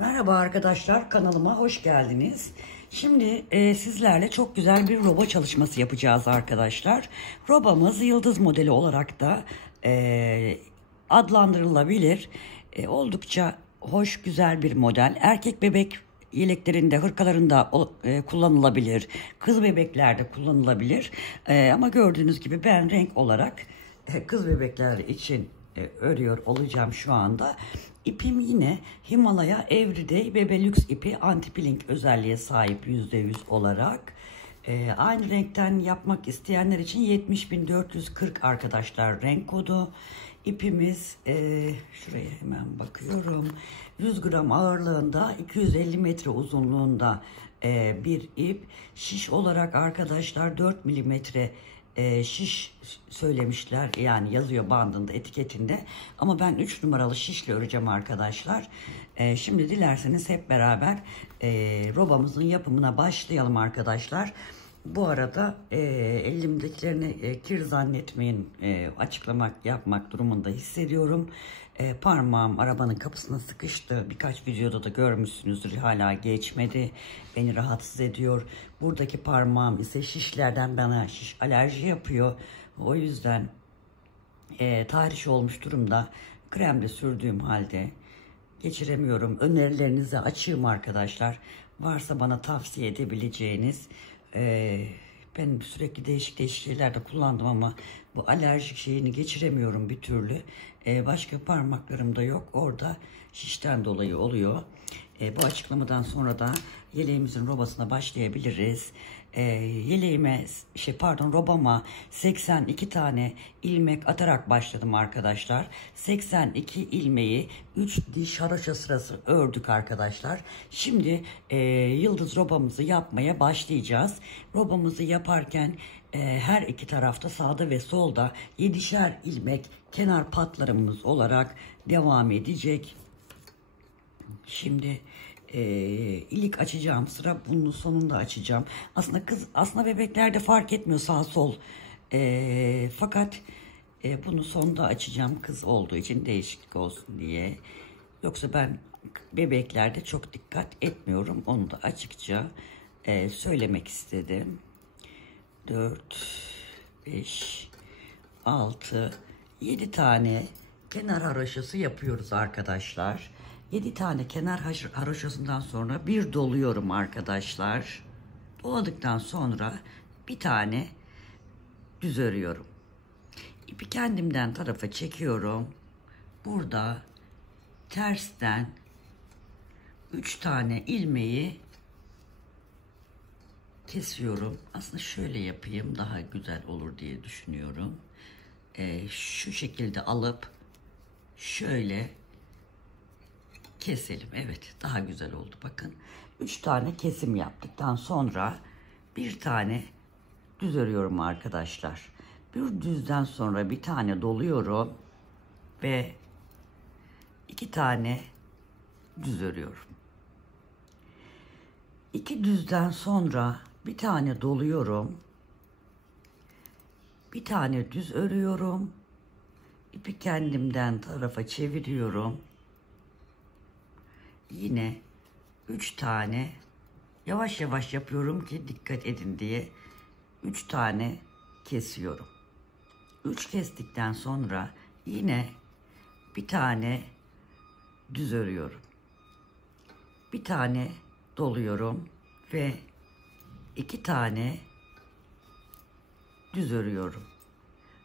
Merhaba arkadaşlar, kanalıma hoş geldiniz. Şimdi sizlerle çok güzel bir roba çalışması yapacağız arkadaşlar. Robamız yıldız modeli olarak da adlandırılabilir. Oldukça hoş, güzel bir model. Erkek bebek yeleklerinde, hırkalarında kullanılabilir. Kız bebeklerde kullanılabilir. Ama gördüğünüz gibi ben renk olarak kız bebekler için örüyor olacağım şu anda. İpim yine Himalaya Everyday Bebe Lux ipi, anti-peeling özelliğe sahip %100 olarak. Aynı renkten yapmak isteyenler için 70.440 arkadaşlar renk kodu. İpimiz şuraya hemen bakıyorum. 100 gram ağırlığında, 250 metre uzunluğunda bir ip. Şiş olarak arkadaşlar 4 milimetre şiş söylemişler, yani yazıyor bandında, etiketinde, ama ben 3 numaralı şişle öreceğim arkadaşlar. Şimdi dilerseniz hep beraber robamızın yapımına başlayalım arkadaşlar. Bu arada elimdekilerini kir zannetmeyin, açıklamak yapmak durumunda hissediyorum. Parmağım arabanın kapısına sıkıştı. Birkaç videoda da görmüşsünüzdür, hala geçmedi. Beni rahatsız ediyor. Buradaki parmağım ise şişlerden bana şiş alerji yapıyor. O yüzden tahriş olmuş durumda. Krem de sürdüğüm halde geçiremiyorum. Önerilerinizi açığım arkadaşlar. Varsa bana tavsiye edebileceğiniz. Ben sürekli değişik şeyler de kullandım ama bu alerjik şeyini geçiremiyorum bir türlü. Başka parmaklarımda yok. Orada şişten dolayı oluyor. Bu açıklamadan sonra da yeleğimizin robasına başlayabiliriz. Robama 82 tane ilmek atarak başladım arkadaşlar. 82 ilmeği 3 diş haroşa sırası ördük arkadaşlar. Şimdi yıldız robamızı yapmaya başlayacağız. Robamızı yaparken her iki tarafta, sağda ve solda 7'şer ilmek kenar patlarımız olarak devam edecek. Şimdi ilk açacağım sıra bunun sonunda açacağım. Aslında bebeklerde fark etmiyor sağ sol. Fakat bunu sonda açacağım, kız olduğu için değişiklik olsun diye. Yoksa ben bebeklerde çok dikkat etmiyorum. Onu da açıkça söylemek istedim. 4, 5, 6, 7 tane kenar haroşası yapıyoruz arkadaşlar. 7 tane kenar haroşasından sonra bir doluyorum arkadaşlar. Doladıktan sonra bir tane düz örüyorum. İpi kendimden tarafa çekiyorum. Burada tersten 3 tane ilmeği kesiyorum. Aslında şöyle yapayım, daha güzel olur diye düşünüyorum. Şu şekilde alıp şöyle keselim. Evet, daha güzel oldu. Bakın, 3 tane kesim yaptıktan sonra bir tane düz örüyorum arkadaşlar. Bir düzden sonra bir tane doluyorum ve 2 tane düz örüyorum. 2 düzden sonra bir tane doluyorum. Bir tane düz örüyorum. İpi kendimden tarafa çeviriyorum. Yine 3 tane, yavaş yavaş yapıyorum ki dikkat edin diye, 3 tane kesiyorum. 3 kestikten sonra yine bir tane düz örüyorum. Bir tane doluyorum ve 2 tane düz örüyorum.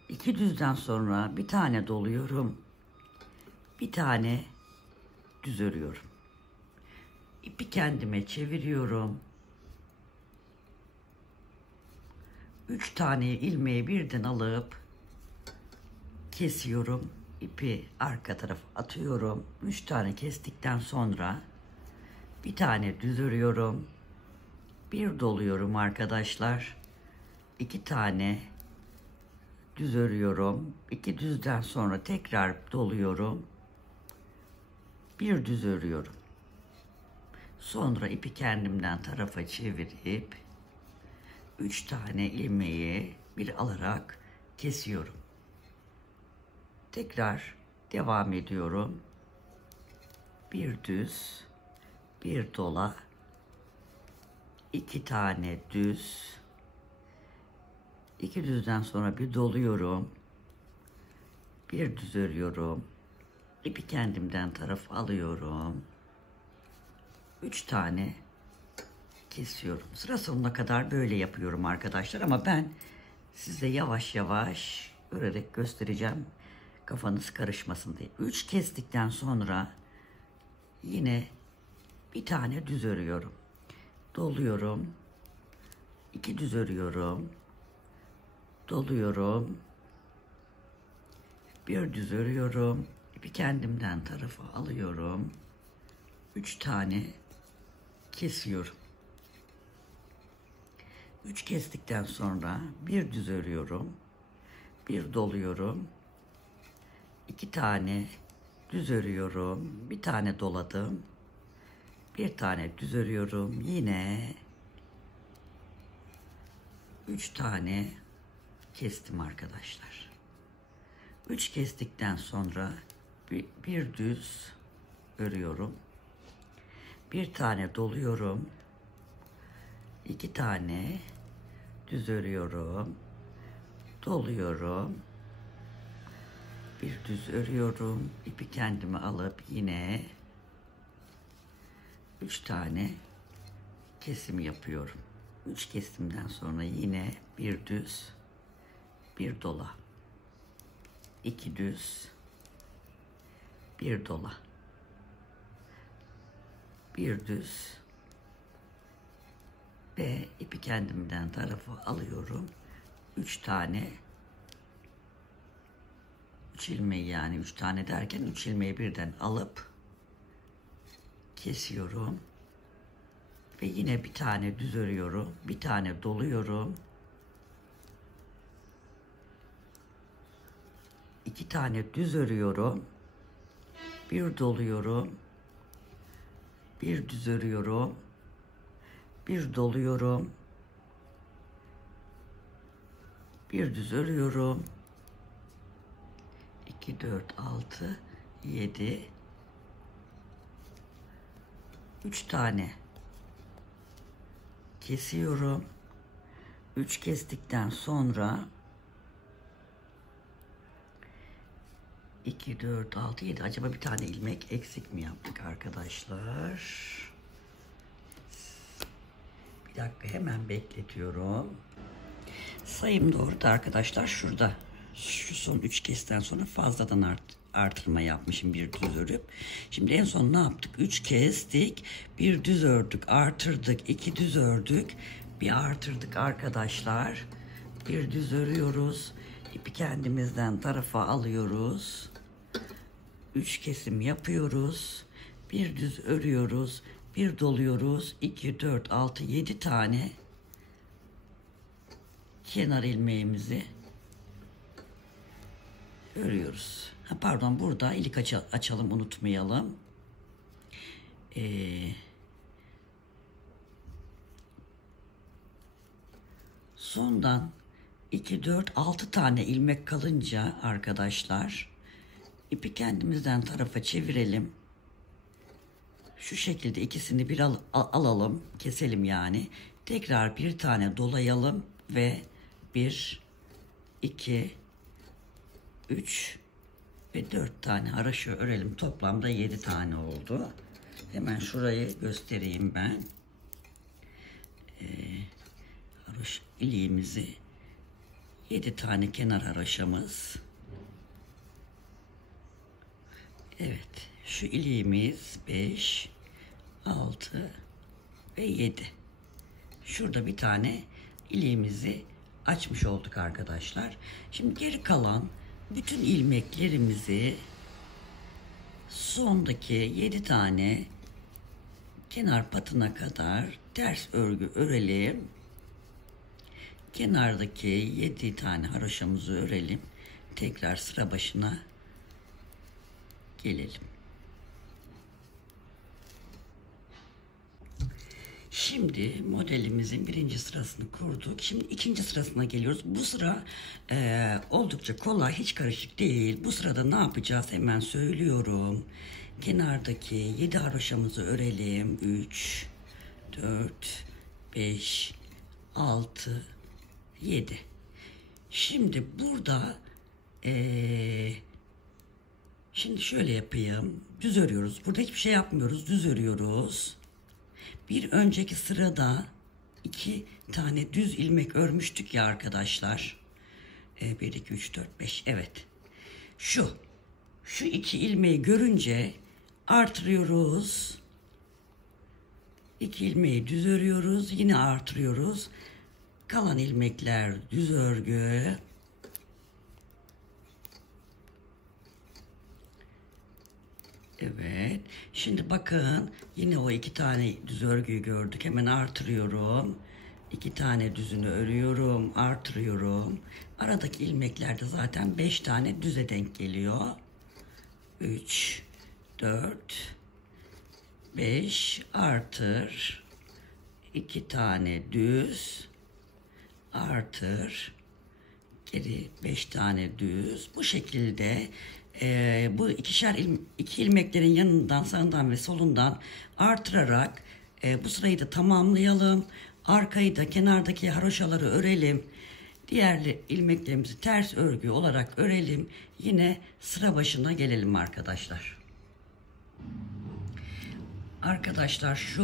2 düzden sonra bir tane doluyorum. Bir tane düz örüyorum. İpi kendime çeviriyorum. 3 tane ilmeği birden alıp kesiyorum. İpi arka tarafa atıyorum. 3 tane kestikten sonra bir tane düz örüyorum. Bir doluyorum arkadaşlar. 2 tane düz örüyorum. 2 düzden sonra tekrar doluyorum. Bir düz örüyorum. Sonra ipi kendimden tarafa çevirip 3 tane ilmeği bir alarak kesiyorum. Tekrar devam ediyorum. Bir düz, bir dola, 2 tane düz, 2 düzden sonra bir doluyorum, bir düz örüyorum, ipi kendimden taraf alıyorum, 3 tane kesiyorum. Sıra sonuna kadar böyle yapıyorum arkadaşlar, ama ben size yavaş yavaş örerek göstereceğim, kafanız karışmasın diye. 3 kestikten sonra yine bir tane düz örüyorum, doluyorum, 2 düz örüyorum, doluyorum, bir düz örüyorum, ipi kendimden tarafa alıyorum, 3 tane kesiyorum. 3 kestikten sonra bir düz örüyorum, bir doluyorum, 2 tane düz örüyorum, bir tane doladım, bir tane düz örüyorum, yine 3 tane kestim arkadaşlar. 3 kestikten sonra bir düz örüyorum, bir tane doluyorum, 2 tane düz örüyorum, doluyorum, bir düz örüyorum, ipi kendime alıp yine 3 tane kesim yapıyorum. 3 kesimden sonra yine bir düz, bir dola, 2 düz, bir dola, bir düz ve ipi kendimden tarafa alıyorum. 3 tane, 3 ilmeği, yani 3 tane derken 3 ilmeği birden alıp kesiyorum ve yine bir tane düz örüyorum, bir tane doluyorum, 2 tane düz örüyorum, bir doluyorum, bir düz örüyorum, bir doluyorum, bir düz örüyorum, 2 4 6 7, 3 tane kesiyorum. 3 kestikten sonra 2 4 6 7, acaba bir tane ilmek eksik mi yaptık arkadaşlar? Bir dakika, hemen bekletiyorum. Sayım doğru da arkadaşlar, şurada şu son 3 kesten sonra fazladan artırma yapmışım, bir düz örüp. Şimdi en son ne yaptık? 3 kestik, bir düz ördük, artırdık, 2 düz ördük, bir artırdık arkadaşlar. Bir düz örüyoruz, ipi kendimizden tarafa alıyoruz, 3 kesim yapıyoruz, bir düz örüyoruz, bir doluyoruz, 2 4 6 7 tane kenar ilmeğimizi örüyoruz. Pardon, burada ilik açalım, unutmayalım. Sondan 2 4 6 tane ilmek kalınca arkadaşlar, ipi kendimizden tarafa çevirelim. Şu şekilde ikisini bir alalım, keselim yani. Tekrar bir tane dolayalım ve 1 2 3 ve 4 tane haroşa örelim. Toplamda 7 tane oldu. Hemen şurayı göstereyim ben. Haroşa iliğimizi, 7 tane kenar haroşamız. Evet, şu iliğimiz 5 6 ve 7. Şurada bir tane iliğimizi açmış olduk arkadaşlar. Şimdi geri kalan bütün ilmeklerimizi sondaki 7 tane kenar patına kadar ters örgü örelim. Kenardaki 7 tane haroşamızı örelim. Tekrar sıra başına gelelim. Şimdi modelimizin birinci sırasını kurduk. Şimdi ikinci sırasına geliyoruz. Bu sıra oldukça kolay, hiç karışık değil. Bu sırada ne yapacağız hemen söylüyorum. kenardaki 7 haroşamızı örelim. 3, 4, 5, 6, 7. Şimdi burada şimdi şöyle yapayım. Düz örüyoruz. Burada hiçbir şey yapmıyoruz. Düz örüyoruz. Bir önceki sırada 2 tane düz ilmek örmüştük ya arkadaşlar. 1, 2, 3, 4, 5. Evet. Şu 2 ilmeği görünce artırıyoruz. 2 ilmeği düz örüyoruz. Yine artırıyoruz. Kalan ilmekler düz örgü. Evet. Şimdi bakın yine o 2 tane düz örgüyü gördük. Hemen artırıyorum. 2 tane düzünü örüyorum. Artırıyorum. Aradaki ilmeklerde zaten 5 tane düze denk geliyor. 3, 4, 5 artır. 2 tane düz artır. Geri 5 tane düz. Bu şekilde bu iki ilmeklerin yanından sağından ve solundan artırarak bu sırayı da tamamlayalım. Arkayı da kenardaki haroşaları örelim. Diğer ilmeklerimizi ters örgü olarak örelim. Yine sıra başına gelelim arkadaşlar. Arkadaşlar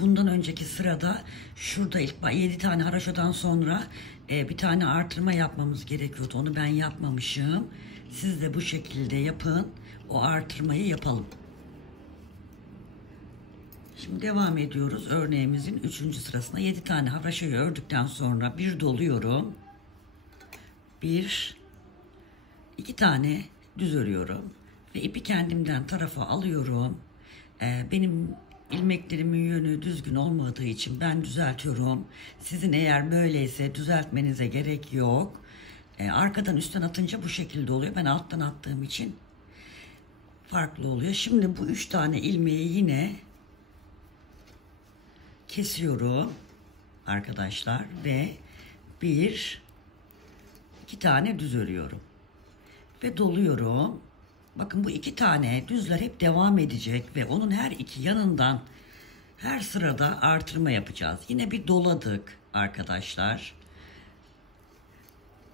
bundan önceki sırada şurada ilk 7 tane haroşadan sonra bir tane artırma yapmamız gerekiyordu. Onu ben yapmamışım. Siz de bu şekilde yapın. O artırmayı yapalım. Şimdi devam ediyoruz. Örneğimizin 3. sırasına 7 tane haroşayı ördükten sonra bir doluyorum. 2 tane düz örüyorum. Ve ipi kendimden tarafa alıyorum. Benim ilmeklerimin yönü düzgün olmadığı için ben düzeltiyorum. Sizin eğer böyleyse düzeltmenize gerek yok. Arkadan üstten atınca bu şekilde oluyor. Ben alttan attığım için farklı oluyor. Şimdi bu 3 tane ilmeği yine kesiyorum arkadaşlar ve 2 tane düz örüyorum ve doluyorum. Bakın bu 2 tane düzler hep devam edecek ve onun her iki yanından her sırada artırma yapacağız. Yine bir doladık arkadaşlar.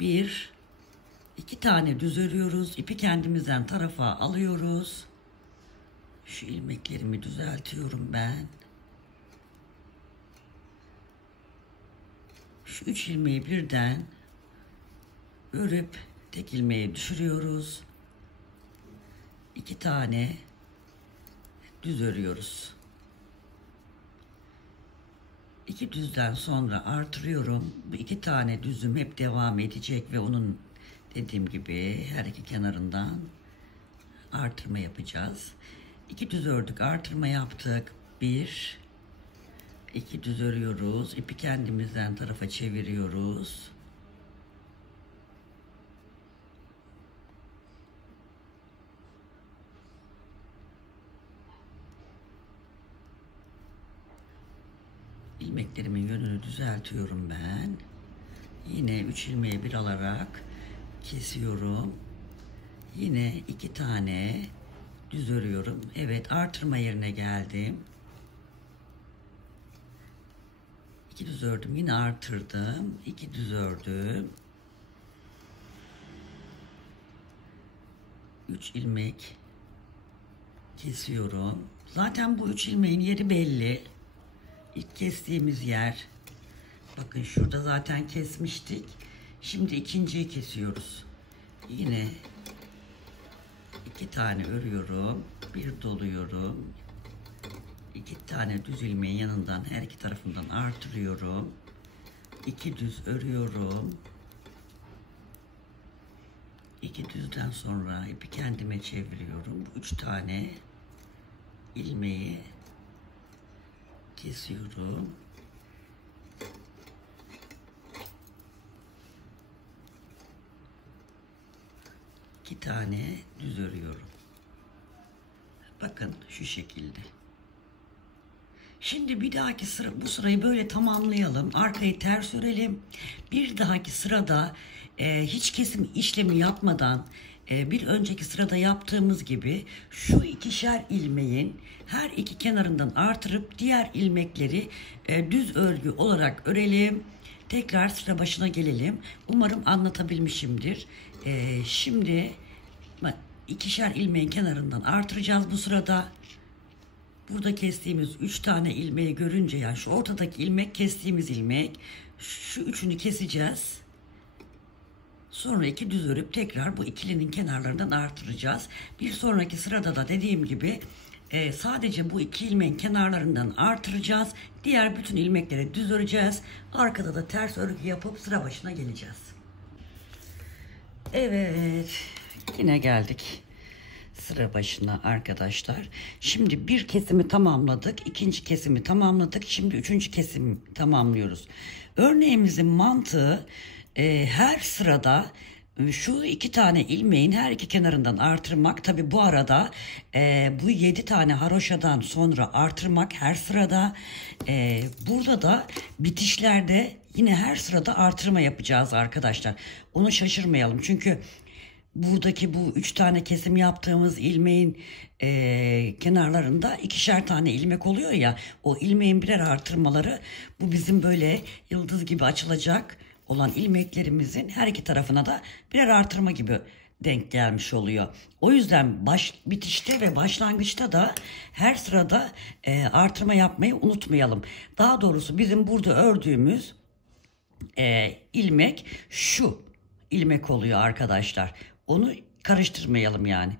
2 tane düz örüyoruz. İpi kendimizden tarafa alıyoruz. Şu ilmeklerimi düzeltiyorum ben. Şu 3 ilmeği birden örüp tek ilmeği düşürüyoruz. 2 tane düz örüyoruz. 2 düzden sonra artırıyorum. Bu 2 tane düzüm hep devam edecek ve onun dediğim gibi her iki kenarından artırma yapacağız. 2 düz ördük, artırma yaptık. 2 düz örüyoruz. İpi kendimizden tarafa çeviriyoruz. İlmeklerimin yönünü düzeltiyorum ben. Yine 3 ilmeği bir alarak kesiyorum. Yine 2 tane düz örüyorum. Evet, artırma yerine geldim. 2 düz ördüm. Yine artırdım. 2 düz ördüm. 3 ilmek kesiyorum. Zaten bu 3 ilmeğin yeri belli. İlk kestiğimiz yer. Bakın şurada zaten kesmiştik. Şimdi ikinciyi kesiyoruz. Yine 2 tane örüyorum. Bir doluyorum. 2 tane düz ilmeğin yanından her iki tarafından artırıyorum. 2 düz örüyorum. 2 düzden sonra ipi kendime çeviriyorum. 3 tane ilmeği kesiyorum. İki tane düz örüyorum. Bakın şu şekilde. Şimdi bir dahaki bu sırayı böyle tamamlayalım. Arkayı ters örelim. Bir dahaki sırada hiç kesim işlemi yapmadan bir önceki sırada yaptığımız gibi şu ikişer ilmeğin her iki kenarından artırıp diğer ilmekleri düz örgü olarak örelim. Tekrar sıra başına gelelim. Umarım anlatabilmişimdir. Şimdi ikişer ilmeğin kenarından artıracağız bu sırada. Burada kestiğimiz 3 tane ilmeği görünce, yani şu ortadaki ilmek kestiğimiz ilmek, şu üçünü keseceğiz. Sonra iki düz örüp tekrar bu ikilinin kenarlarından artıracağız. Bir sonraki sırada da dediğim gibi sadece bu iki ilmeğin kenarlarından artıracağız. Diğer bütün ilmekleri düz öreceğiz. Arkada da ters örgü yapıp sıra başına geleceğiz. Evet, yine geldik sıra başına arkadaşlar. Şimdi bir kesimi tamamladık, ikinci kesimi tamamladık. Şimdi üçüncü kesimi tamamlıyoruz. Örneğimizin mantığı her sırada şu iki tane ilmeğin her iki kenarından artırmak. Tabi bu arada bu 7 tane haroşadan sonra artırmak her sırada. Burada da bitişlerde yine her sırada artırma yapacağız arkadaşlar. Onu şaşırmayalım, çünkü buradaki bu 3 tane kesim yaptığımız ilmeğin kenarlarında ikişer tane ilmek oluyor ya, o ilmeğin birer artırmaları bu bizim böyle yıldız gibi açılacak olan ilmeklerimizin her iki tarafına da birer artırma gibi denk gelmiş oluyor. O yüzden bitişte ve başlangıçta da her sırada artırma yapmayı unutmayalım. Daha doğrusu bizim burada ördüğümüz ilmek şu ilmek oluyor arkadaşlar. Onu karıştırmayalım yani.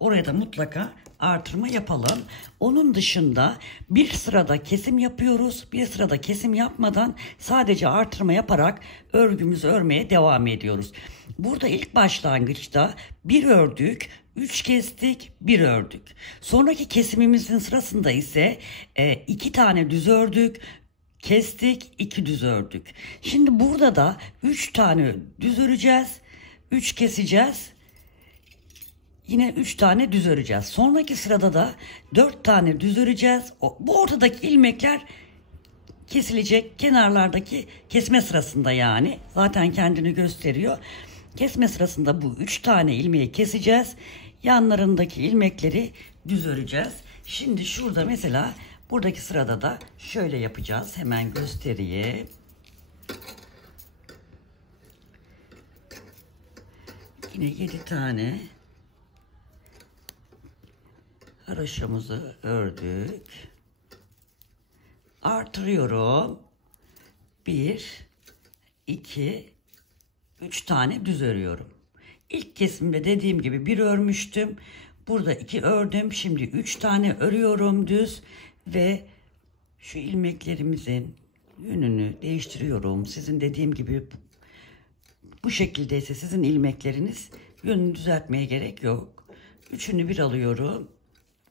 Oraya da mutlaka artırma yapalım. Onun dışında bir sırada kesim yapıyoruz. Bir sırada kesim yapmadan sadece artırma yaparak örgümüzü örmeye devam ediyoruz. Burada ilk başlangıçta bir ördük, 3 kestik, bir ördük. Sonraki kesimimizin sırasında ise 2 tane düz ördük, kestik, 2 düz ördük. Şimdi burada da 3 tane düz öreceğiz, 3 keseceğiz. Yine 3 tane düz öreceğiz. Sonraki sırada da 4 tane düz öreceğiz. Bu ortadaki ilmekler kesilecek. Kenarlardaki kesme sırasında yani. Zaten kendini gösteriyor. Kesme sırasında bu 3 tane ilmeği keseceğiz. Yanlarındaki ilmekleri düz öreceğiz. Şimdi şurada mesela buradaki sırada da şöyle yapacağız. Hemen göstereyim. Yine 7 tane haroşamızı ördük. Artırıyorum. 1, 2, 3 tane düz örüyorum. İlk kesimde dediğim gibi bir örmüştüm. Burada 2 ördüm. Şimdi 3 tane örüyorum düz ve şu ilmeklerimizin yönünü değiştiriyorum. Sizin dediğim gibi bu şekildeyse sizin ilmekleriniz yönünü düzeltmeye gerek yok. Üçünü bir alıyorum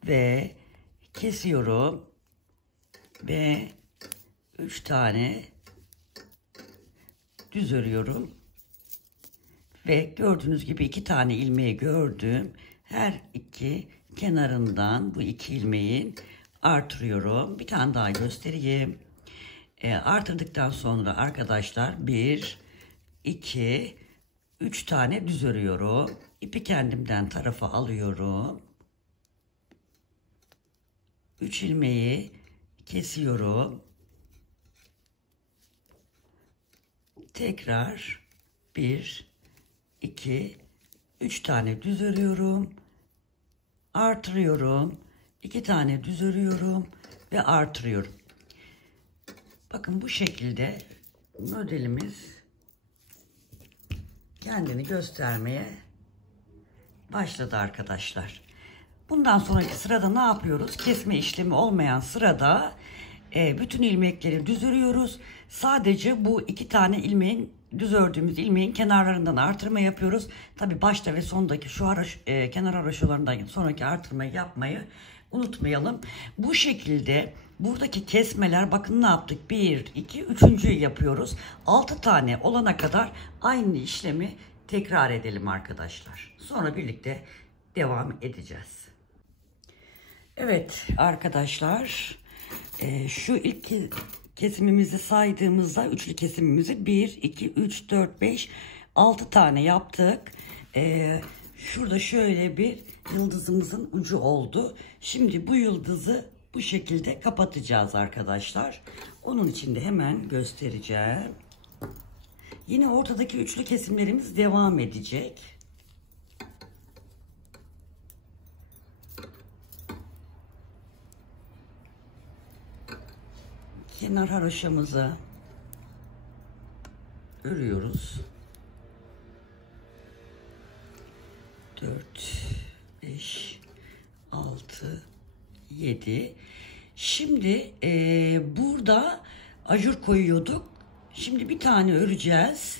ve kesiyorum ve 3 tane düz örüyorum ve gördüğünüz gibi 2 tane ilmeği gördüm. Her iki kenarından bu 2 ilmeğin artırıyorum. Bir tane daha göstereyim. Artırdıktan sonra arkadaşlar 1, 2, 3 tane düz örüyorum. İpi kendimden tarafa alıyorum. 3 ilmeği kesiyorum. Tekrar 1, 2, 3 tane düz örüyorum. Artırıyorum. 2 tane düz örüyorum ve artırıyorum. Bakın bu şekilde modelimiz kendini göstermeye başladı arkadaşlar. Bundan sonraki sırada ne yapıyoruz? Kesme işlemi olmayan sırada bütün ilmekleri düz örüyoruz. Sadece bu 2 tane ilmeğin, düz ördüğümüz ilmeğin kenarlarından artırma yapıyoruz. Tabi başta ve sondaki şu kenar haroşalarından sonraki artırmayı yapmayı unutmayalım. Bu şekilde buradaki kesmeler, bakın ne yaptık? 1, 2, 3.'yü yapıyoruz. 6 tane olana kadar aynı işlemi tekrar edelim arkadaşlar. Sonra birlikte devam edeceğiz. Evet arkadaşlar, şu ilk kesimimizi saydığımızda üçlü kesimimizi 1, 2, 3, 4, 5, 6 tane yaptık. Şurada şöyle bir yıldızımızın ucu oldu. Şimdi bu yıldızı bu şekilde kapatacağız arkadaşlar. Onun için de hemen göstereceğim. Yine ortadaki üçlü kesimlerimiz devam edecek. Kenar haroşamızı örüyoruz. 4, 5, 6, 7. Şimdi burada ajur koyuyorduk. Şimdi bir tane öreceğiz.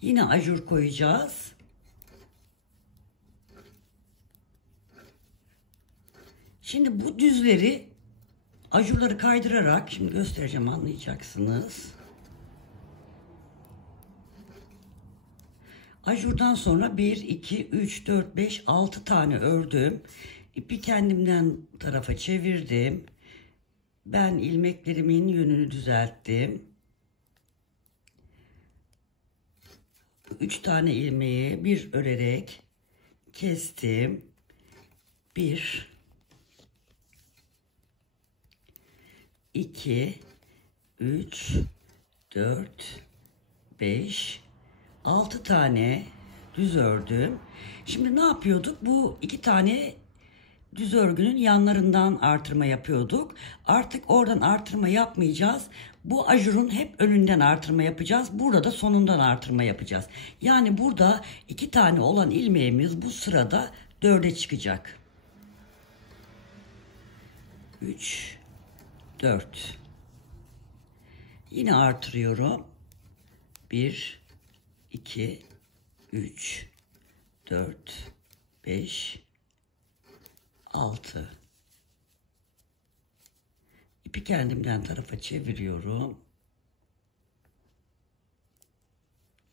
Yine ajur koyacağız. Şimdi bu düzleri ajurları kaydırarak şimdi göstereceğim, anlayacaksınız. Ajurdan sonra 1, 2, 3, 4, 5, 6 tane ördüm. İpi kendimden tarafa çevirdim. Ben ilmeklerimin yönünü düzelttim. 3 tane ilmeği bir örerek kestim. 1, 2, 3, 4, 5, 6 tane düz ördüm. Şimdi ne yapıyorduk? Bu 2 tane düz örgünün yanlarından artırma yapıyorduk. Artık oradan artırma yapmayacağız. Bu ajurun hep önünden artırma yapacağız. Burada da sonundan artırma yapacağız. Yani burada 2 tane olan ilmeğimiz bu sırada 4'e çıkacak. 3, 4. Yine artırıyorum. 1, 2, 3, 4, 5, 6. İpi kendimden tarafa çeviriyorum.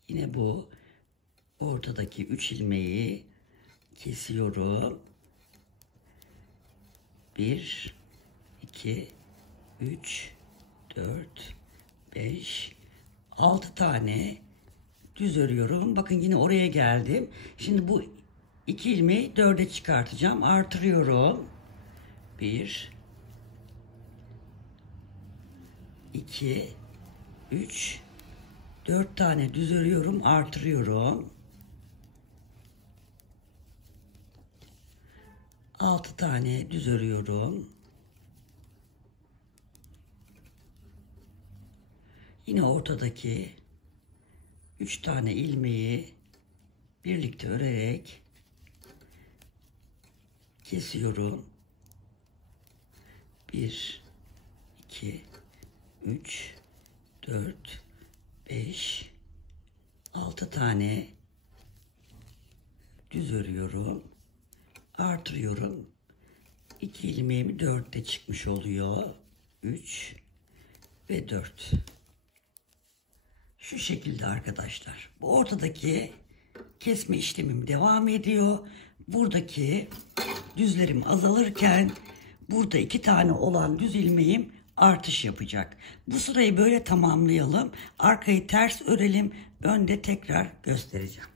Yine bu ortadaki 3 ilmeği kesiyorum. 1, 2, 3, 4, 5, 6 tane düz örüyorum. Bakın yine oraya geldim. Şimdi bu 2 ilmeği 4'e çıkartacağım. Artırıyorum. 1, 2, 3, 4 tane düz örüyorum. Artırıyorum. 6 tane düz örüyorum. Yine ortadaki 3 tane ilmeği birlikte örerek kesiyorum. 1, 2, 3, 4, 5, 6 tane düz örüyorum. Artırıyorum. 2 ilmeğimi 4'te çıkmış oluyor. 3 ve 4. Şu şekilde arkadaşlar. Bu ortadaki kesme işlemim devam ediyor. Buradaki düzlerim azalırken burada 2 tane olan düz ilmeğim artış yapacak. Bu sırayı böyle tamamlayalım. Arkayı ters örelim. Önde tekrar göstereceğim.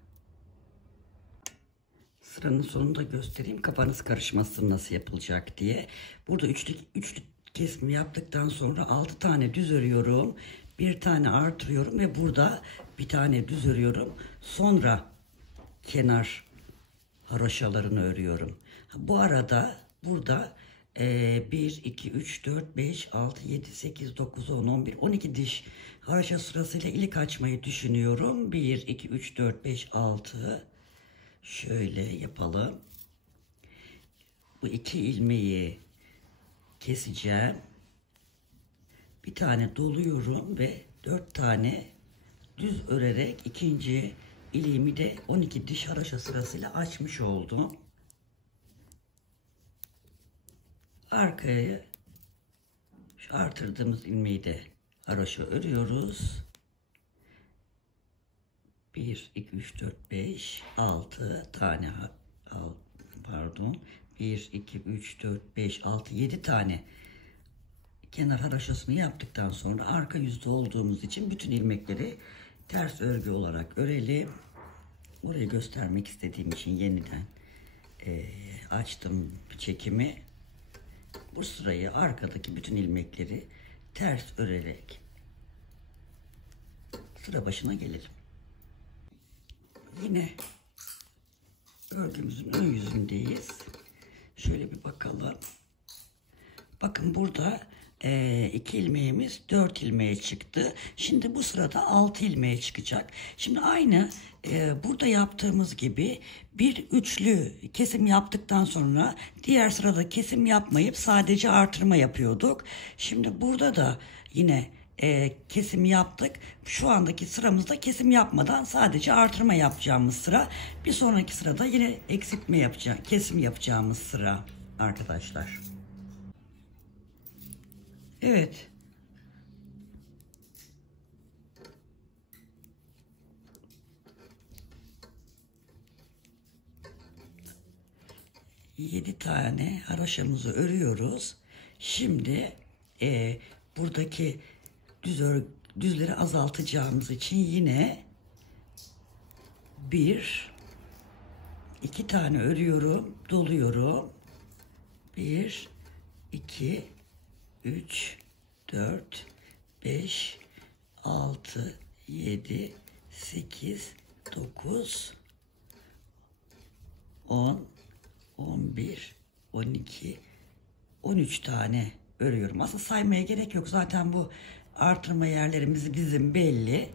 Sıranın sonunda göstereyim. Kafanız karışmasın nasıl yapılacak diye. Burada üçlü kesimi yaptıktan sonra 6 tane düz örüyorum. Bir tane artırıyorum ve burada bir tane düz örüyorum. Sonra kenar haroşalarını örüyorum. Bu arada burada 1, 2, 3, 4, 5, 6, 7, 8, 9, 10, 11, 12 diş haroşa sırasıyla ilik açmayı düşünüyorum. 1, 2, 3, 4, 5, 6. Şöyle yapalım. Bu 2 ilmeği keseceğim. Bir tane doluyorum ve 4 tane düz örerek ikinci iliğimi de 12 diş haroşa sırasıyla açmış oldum. Arkaya şu artırdığımız ilmeği de haroşa örüyoruz. 1, 2, 3, 4, 5, 6 tane, pardon, 1, 2, 3, 4, 5, 6, 7 tane kenar haroşasını yaptıktan sonra arka yüzde olduğumuz için bütün ilmekleri ters örgü olarak örelim. Orayı göstermek istediğim için yeniden açtım çekimi. Bu sırayı, arkadaki bütün ilmekleri ters örerek sıra başına gelelim. Yine örgümüzün ön yüzündeyiz. Şöyle bir bakalım. Bakın burada 2 ilmeğimiz 4 ilmeğe çıktı. Şimdi bu sırada 6 ilmeğe çıkacak. Şimdi aynı burada yaptığımız gibi bir üçlü kesim yaptıktan sonra diğer sırada kesim yapmayıp sadece artırma yapıyorduk. Şimdi burada da yine kesim yaptık. Şu andaki sıramızda kesim yapmadan sadece artırma yapacağımız sıra. Bir sonraki sırada yine eksiltme yapacağız, kesim yapacağımız sıra arkadaşlar. Evet. Yedi tane haroşamızı örüyoruz. Şimdi buradaki düzleri azaltacağımız için yine iki tane örüyorum, doluyorum. 1, 2, 3, 4, 5, 6, 7, 8, 9, 10, 11, 12, 13 tane örüyorum. Aslında saymaya gerek yok. Zaten bu artırma yerlerimiz bizim belli.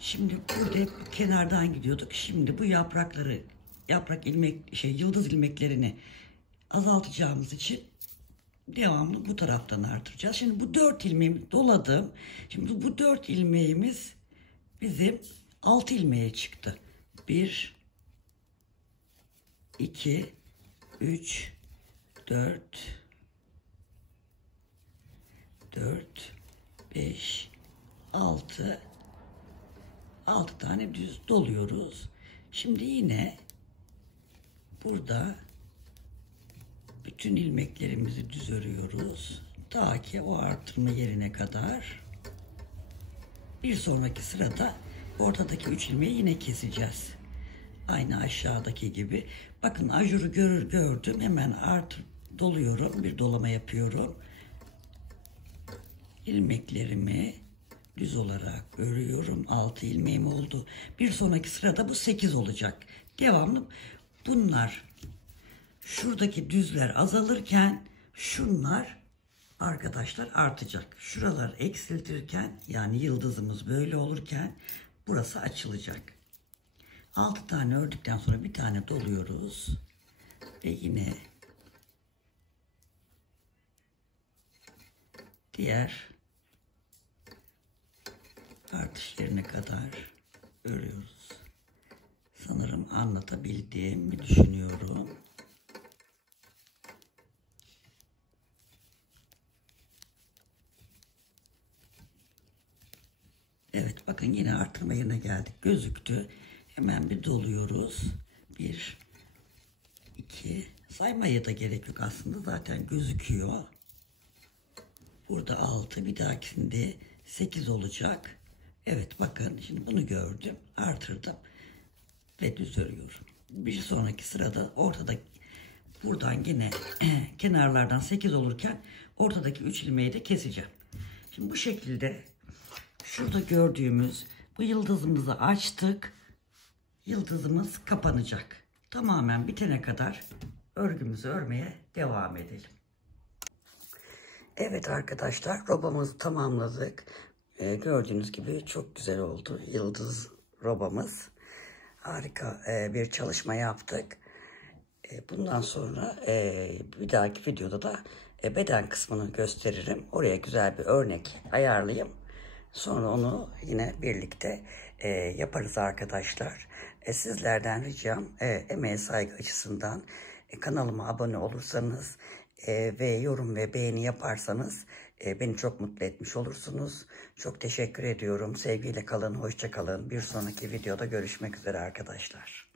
Şimdi burada hep kenardan gidiyorduk. Şimdi bu yaprak ilmek, yıldız ilmeklerini azaltacağımız için devamlı bu taraftan artıracağız. Şimdi bu 4 ilmeğimi doladım. Şimdi bu 4 ilmeğimiz bizim 6 ilmeğe çıktı. 1, 2, 3, 4, 5, 6 tane düz doluyoruz. Şimdi yine burada bütün ilmeklerimizi düz örüyoruz. Ta ki o artırma yerine kadar. Bir sonraki sırada ortadaki 3 ilmeği yine keseceğiz. Aynı aşağıdaki gibi. Bakın ajuru gördüm. Hemen doluyorum. Bir dolama yapıyorum. İlmeklerimi düz olarak örüyorum. 6 ilmeğim oldu. Bir sonraki sırada bu 8 olacak. Devamlı bunlar, şuradaki düzler azalırken şunlar arkadaşlar artacak. Şuralar eksiltirken, yani yıldızımız böyle olurken burası açılacak. 6 tane ördükten sonra bir tane doluyoruz. Ve yine diğer artış yerine kadar örüyoruz. Sanırım anlatabildiğimi düşünüyorum. Evet, bakın yine artırma yerine geldik. Gözüktü. Hemen bir doluyoruz. 1, 2, saymaya da gerek yok aslında. Zaten gözüküyor. Burada 6, bir dahakinde 8 olacak. Evet, bakın şimdi bunu gördüm. Artırdım. Ve düz örüyorum. Bir sonraki sırada ortada, buradan yine kenarlardan 8 olurken ortadaki 3 ilmeği de keseceğim. Şimdi bu şekilde şurada gördüğümüz bu yıldızımızı açtık. Yıldızımız kapanacak. Tamamen bitene kadar örgümüzü örmeye devam edelim. Evet arkadaşlar, robamızı tamamladık. Gördüğünüz gibi çok güzel oldu yıldız robamız. Harika bir çalışma yaptık. Bundan sonra bir dahaki videoda da beden kısmını gösteririm. Oraya güzel bir örnek ayarlayayım. Sonra onu yine birlikte yaparız arkadaşlar. Sizlerden ricam emeğe saygı açısından kanalıma abone olursanız ve yorum ve beğeni yaparsanız beni çok mutlu etmiş olursunuz. Çok teşekkür ediyorum. Sevgiyle kalın, hoşça kalın. Bir sonraki videoda görüşmek üzere arkadaşlar.